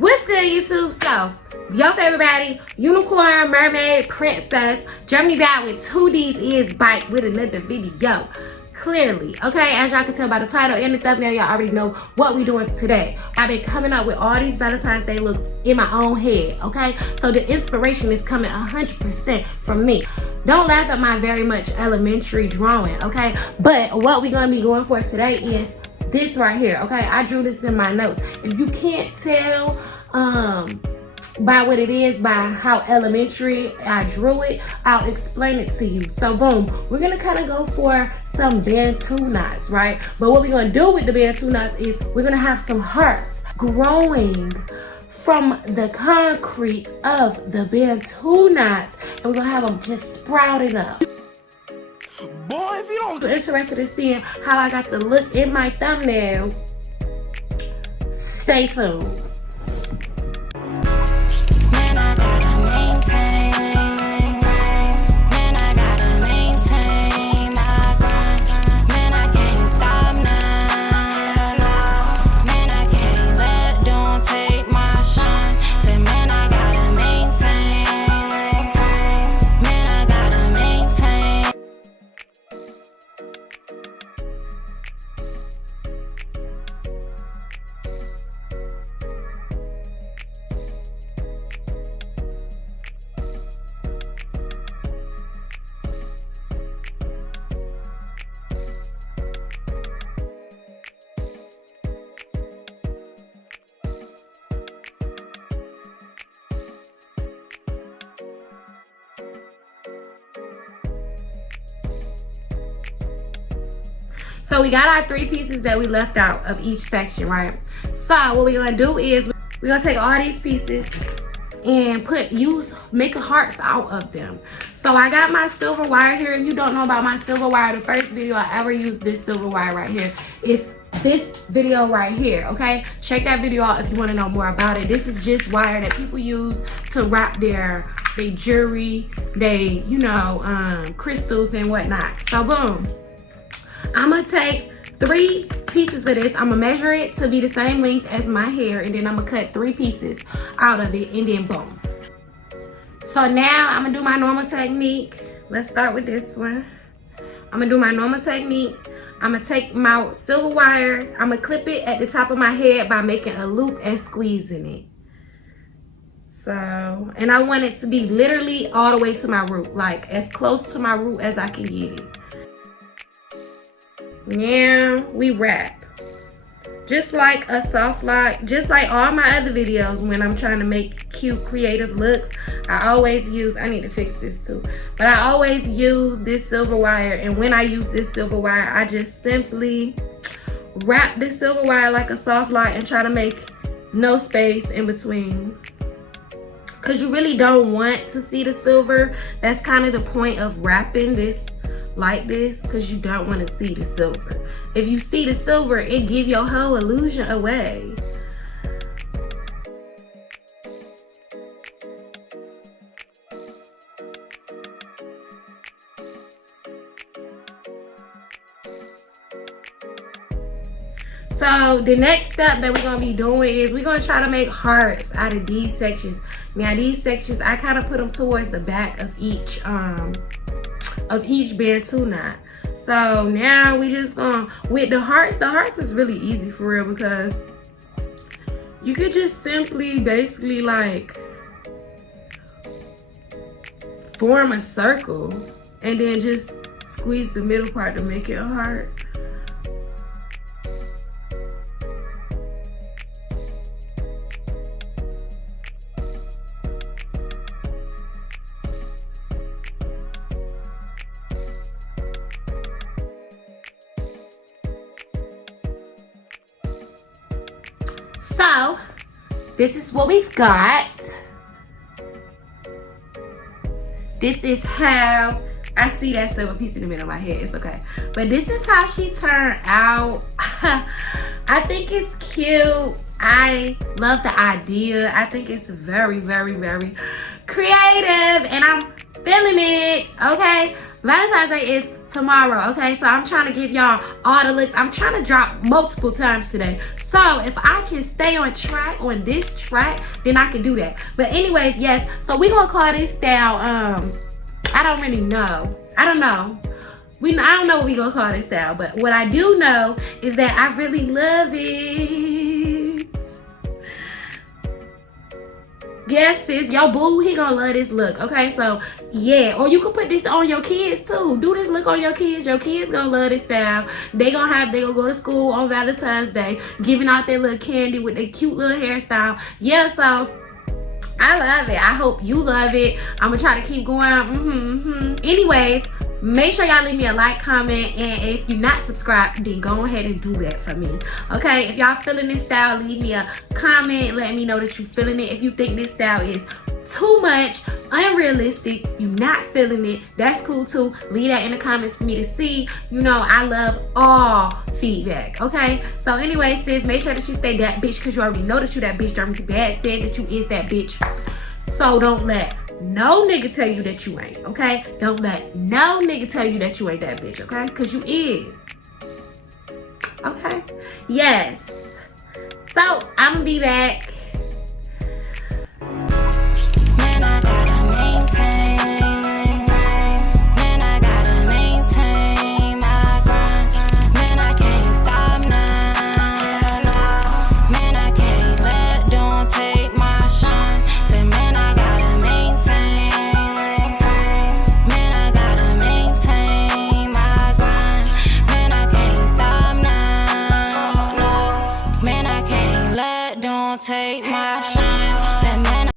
What's good, YouTube? So, your favorite baddie, unicorn, mermaid, princess, Germany back with 2D's is back with another video. Clearly, okay, as y'all can tell by the title and the thumbnail, y'all already know what we doing today. I've been coming up with all these Valentine's Day looks in my own head, okay? So the inspiration is coming 100% from me. Don't laugh at my very much elementary drawing, okay? But what we're gonna be going for today is this right here, okay? I drew this in my notes. If you can't tell by what it is, by how elementary I drew it, I'll explain it to you. So boom, we're gonna kind of go for some Bantu knots, right? But what we're gonna do with the Bantu knots is we're gonna have some hearts growing from the concrete of the Bantu knots, and we're gonna have them just sprouting up. Boy, if you don't be interested in seeing how I got the look in my thumbnail, stay tuned. So we got our 3 pieces that we left out of each section, right? So what we're gonna do is we're gonna take all these pieces and make hearts out of them. So I got my silver wire here. If you don't know about my silver wire, the first video I ever used this silver wire right here is this video right here, okay? Check that video out if you want to know more about it. This is just wire that people use to wrap their jewelry, crystals and whatnot. So boom, I'm gonna take 3 pieces of this. I'm gonna measure it to be the same length as my hair, and then I'm gonna cut 3 pieces out of it, and then boom. So now I'm gonna do my normal technique. Let's start with this one. I'm gonna do my normal technique. I'm gonna take my silver wire, I'm gonna clip it at the top of my head by making a loop and squeezing it. So, and I want it to be literally all the way to my root, like as close to my root as I can get it. Now we wrap, just like a soft lock, just like all my other videos. When I'm trying to make cute creative looks, I always use, I need to fix this too, but I always use this silver wire. And when I use this silver wire, I just simply wrap this silver wire like a soft lock and try to make no space in between, because you really don't want to see the silver. That's kind of the point of wrapping this like this, because you don't want to see the silver. If you see the silver, it give your whole illusion away. So the next step that we're gonna be doing is we're gonna try to make hearts out of these sections. Now these sections, I kind of put them towards the back of each Bantu knot. So now we just gonna, with the hearts is really easy for real, because you could just simply basically like form a circle and then just squeeze the middle part to make it a heart. So this is what we've got. This is how, I see that silver piece in the middle of my head, it's okay. But this is how she turned out. I think it's cute. I love the idea. I think it's very, very, very creative, and I'm feeling it, okay? Valentine's Day is tomorrow. Okay, so I'm trying to give y'all all the looks. I'm trying to drop multiple times today, so if I can stay on track on this track, then I can do that. But anyways, yes, so we gonna call this style I don't really know. I don't know what we gonna call this style, but what I do know is that I really love it. Yes, sis, your boo, he gonna love this look. Okay, so yeah, or you can put this on your kids too. Do this look on your kids. Your kids gonna love this style. They gonna go to school on Valentine's Day, giving out their little candy with their cute little hairstyle. Yeah, so I love it. I hope you love it. I'm gonna try to keep going. Anyways, make sure y'all leave me a like, comment, and if you're not subscribed, then go ahead and do that for me. Okay, if y'all feeling this style, leave me a comment. Let me know that you feeling it. If you think this style is too much, unrealistic, you're not feeling it, that's cool too. Leave that in the comments for me to see. You know, I love all feedback. Okay, so anyway, sis, make sure that you stay that bitch, because you already know that you that bitch. Germany Bad said that you is that bitch, so don't let no nigga tell you that you ain't. Okay, don't let no nigga tell you that you ain't that bitch. Okay, because you is. Okay, yes, so I'm gonna be back